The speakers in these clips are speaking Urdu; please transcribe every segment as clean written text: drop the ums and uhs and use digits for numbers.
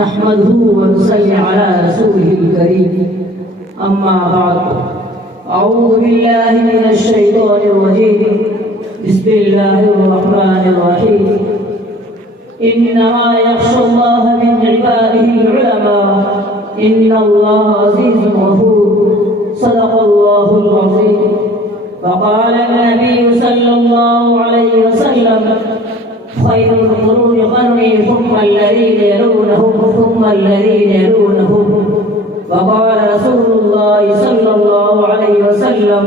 نحمده ونصلي على رسوله الكريم أما بعد أعوذ بالله من الشيطان الرجيم بسم الله الرحمن الرحيم إنما يخشى الله من عباده العلماء إن الله عزيز غفور صدق الله العظيم. وقال النبي صلى الله عليه وسلم خير القرون قرني ثم الذين يلونهم ثم الذين يلونهم. وقال رسول الله صلى الله عليه وسلم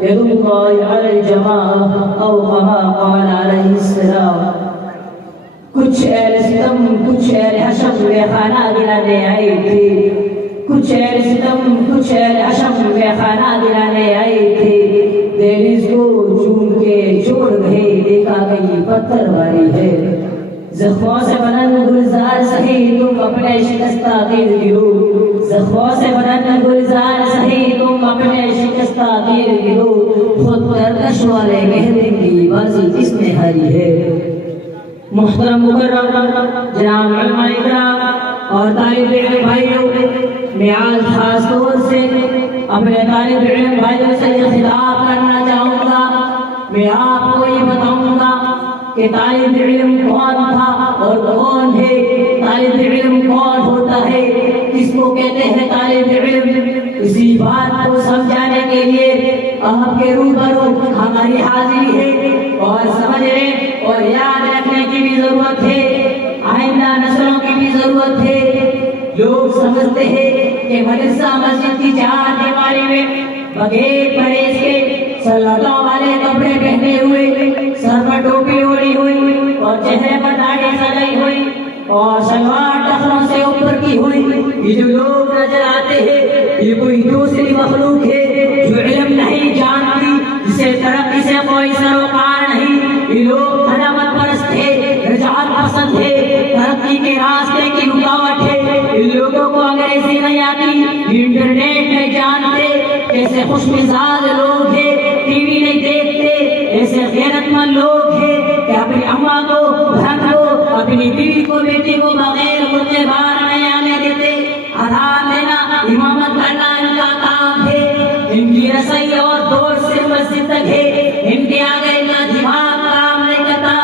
يد الله على الجماعة أو كما قال عليه السلام. کچھ اہل ستم کچھ اہل حشم میں کھانا گرانے آئی تھی، کچھ اہل ستم کچھ اہل حشم میں کھانا گرانے آئی تھی. دہلیز کو چوم کے چھوڑ گئے، دیکھا گئی پتھر باری ہے. زخموں سے بلند گلزار سہی تم اپنے شکستہ دل گرو، زخموں سے بلند گلزار سہی تم اپنے شکستہ دل گرو. خود ترکش والے کہتے کی بازی جس نے ہاری ہے. محترم مکرم جناب علماء اکرام اور طالب علم بھائیوں، میں آج خاص طور سے اپنے طالب علم بھائیوں سے یہ خطاب کرنا چاہوں گا. میں آپ کو یہ بتاؤں گا کہ طالب علم کون تھا اور کون ہے، طالب علم کون ہوتا ہے، کس کو کہتے ہیں طالب علم. اسی بات کو سمجھانے کے لیے آپ کے روبرو ہماری حاضری ہے اور سمجھنے اور یاد رکھنے کی بھی ضرورت ہے، آئندہ نسلوں کی بھی ضرورت ہے. لوگ سمجھتے ہیں کہ مدرسہ مسجد کی چار دیواری میں بغیر پرہیز کے سلوٹوں والے کپڑے پہنے ہوئے، سر پر ٹوپی اوڑھی ہوئی اور چہرے پر داڑھی سجائی ہوئی اور شلوار ٹخنوں سے اوپر کی ہوئی، یہ جو لوگ نظر آتے ہیں یہ کوئی دوسری مخلوق ہے جو علم نہیں جانتی، جسے ترقی سے کوئی سروکار نہیں. یہ لوگ خدمت پرست ہے، رجعت پسند ہے، ترقی کے راستے کی رکاوٹ ہے. ان لوگوں کو انگریزی نہیں آتی، انٹرنیٹ نہیں جانتے، ایسے خوش مزاج لوگ ہیں، ٹی وی نہیں دیکھتے، ایسے غیرت مند لوگ ہیں کہ اپنی اماں کو بہن کو اپنی بیوی کو بیٹی کو بغیر خطے باہر نہیں آنے دیتے. آدھار دینا امامت کرنا ان کا کام ہے. ان کی رسائی اور دور سے مسجد تک ہے. ان کے آگے ان کا دماغ کام نہیں کرتا،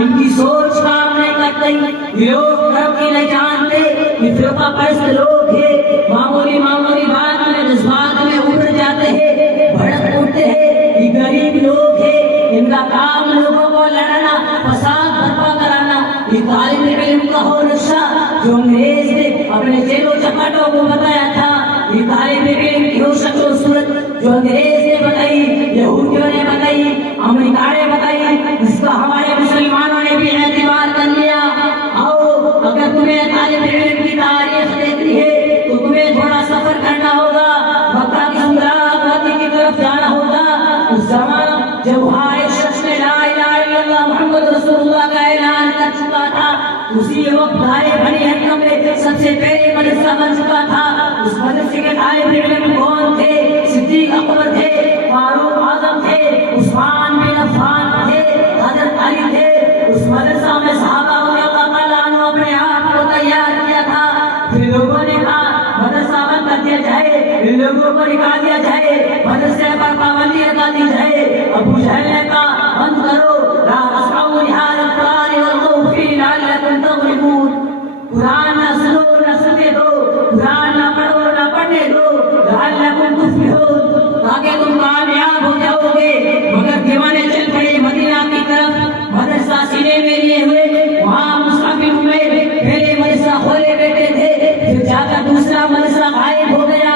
ان کی سوچ کام نہیں کرتی. یہ لوگ ترقی نہیں جانتے، یہ فرقہ پرست لوگ ہیں. معمولی بات میں جذبات میں ابھر جاتے ہیں، بھڑک اٹھتے ہیں. یہ غریب لوگ ہیں، ان کا کام لوگوں کو لڑانا، فساد برپا کرانا. یہ طالب علم کا ہو نقشہ جو انگریز نے اپنے جیلوں چپاٹوں کو بتایا تھا، یہ طالب علم کی ہو شکل و صورت جو انگریز نے بتائی، یہودیوں نے بتائی، امریکہ نے بتائی، اس کا ہمارے مسلمانوں نے بھی اعتبار کر لیا. آؤ، اگر تمہیں طالب علم کی تاریخ دیکھنی ہے تو تمہیں تھوڑا سفر کرنا ہوگا، مکہ کی سنگراہ وادی کی طرف جانا ہوگا. اس زمانہ جب وہاں ایک شخص نے لا الہ الا اللہ محمد رسول اللہ کا اعلان کر چکا تھا، اسی وقت دائے بنی حکم میں سب سے پہلے مدرسہ بن چکا تھا. اس مدرسے کے طالب علم کون تھے؟ صدیق اکبر تھے، فاروق اعظم تھے، عثمان بن عفان تھے، حضرت علی تھے. اس مدرسہ میں صحابہ رضی اللہ تعالیٰ عنہ اپنے آپ کو تیار کیا تھا. پھر لوگوں نے کہا مدرسہ بند کر دیا جائے، ان لوگوں کو نکال دیا جائے، مدرسے پر پابندی لگا دی جائے. ابو جہل نے کہا بند کرو، لا تسمعوا لهذا القرآن والغوا فيه لعلكم تغلبون. قرآن نہ سنو نہ سننے دو، قرآن نہ پڑھو نہ پڑھنے دو، لعلكم تفلحون، تاکہ تم کامیاب ہو جاؤ گے. مگر دیوانے چل پڑے مدینہ کی طرف، مدرسہ سینے میں لیے ہوئے. وہاں مصعب بن عمیر پہلے مدرسہ کھولے بیٹھے تھے، پھر جا کر دوسرا مدرسہ غائب ہو گیا.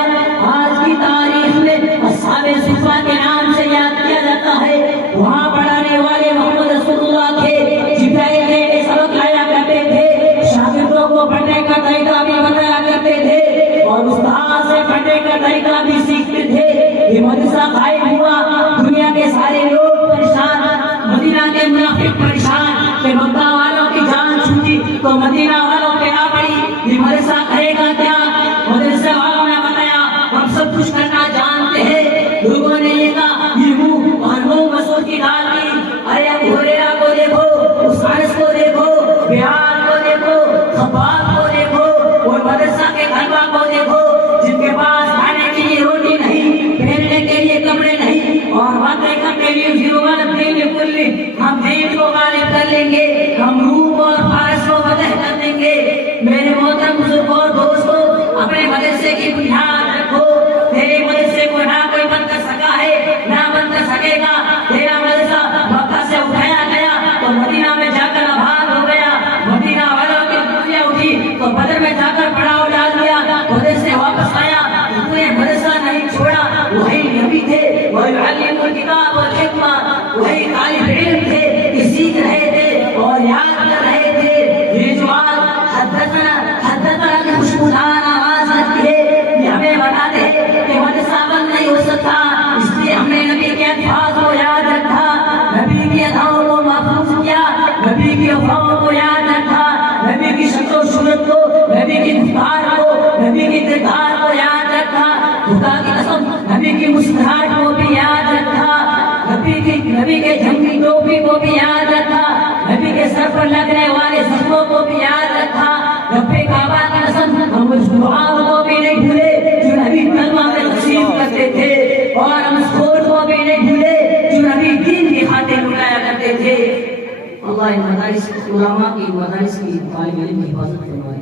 آج کی تاریخ میں اصحاب صفہ کے نام سے یاد کیا جاتا ہے. وہاں پڑھانے والے محمد رسول اللہ تھے، جبرائیل کے سبق لایا کرتے تھے، شاگردوں کو پڑھنے کا طریقہ بھی بتایا کرتے تھے اور استاد سے پڑھنے کا طریقہ بھی سیکھتے تھے. یہ مدرسہ غائب ہوا، دنیا کے سارے لوگ پریشان، مدینہ کے منافق پریشان کہ مکہ والوں کی جان چھوٹی تو مدینہ والوں پہ آ پڑی، یہ مدرسہ کرے گا کیا؟ مدرسے والوں نے بتایا ہم سب کچھ کرنا جانتے ہیں. لوگوں نے یہ کہا یہ منہ اور منہ مسور کی دال کی. ارے ابو ہریرہ کو دیکھو، اس انس کو دیکھو، بلال کو دیکھو، خباب کو دیکھو، اپنے مدرسے کی بنیاد رکھو. تیرے مدرسے کو نہ کوئی بند کر سکا ہے نہ بند کر سکے گا. تیرا مدرسہ مکہ سے اٹھایا گیا تو مدینہ میں جا کر آباد ہو گیا. مدینہ والوں کی خوشیاں اٹھی تو بدر میں جا کر پڑاؤ ڈال دیا. بدر سے واپس آیا تو تو نے مدرسہ نہیں چھوڑا. وہی نبی تھے, وہی علم الکتاب والحکمہ, وہی طالب علم تھے کہ سیکھ رہے تھے اور یاد کر رہے تھے. یہ جو آج حدثنا کی خوشبودار آواز آتی ہے یہ ہمیں بتاتے ہیں کہ مدرسہ بند نہیں ہو سکتا. اس لیے ہم نے نبی کے الفاظ کو یاد رکھا, نبی کی اداؤں کو محفوظ کیا, نبی کی افواہوں کو یاد رکھا, نبی کی شکل و صورت کو, نبی کی گفتار کو, نبی کی کردار کو یاد رکھا. خدا کی قسم نبی کی مسکراہٹ کو بھی یاد رکھا, نبی کے جنگی ٹوپی کو بھی یاد رکھا, نبی کے سر پر لگنے والے زخموں کو بھی یاد رکھا. رب کعبہ کی قسم ہم اس دعاؤں کو بھی نہیں بھولے جو نبی کلمہ میں تقسیم کرتے تھے, اور ہم اس خود کو بھی نہیں بھولے جو نبی دین کی خاطر لٹایا کرتے تھے. اللہ ان مدارس علماء کی, مدارس کی طالب علم کی حفاظت فرمائے.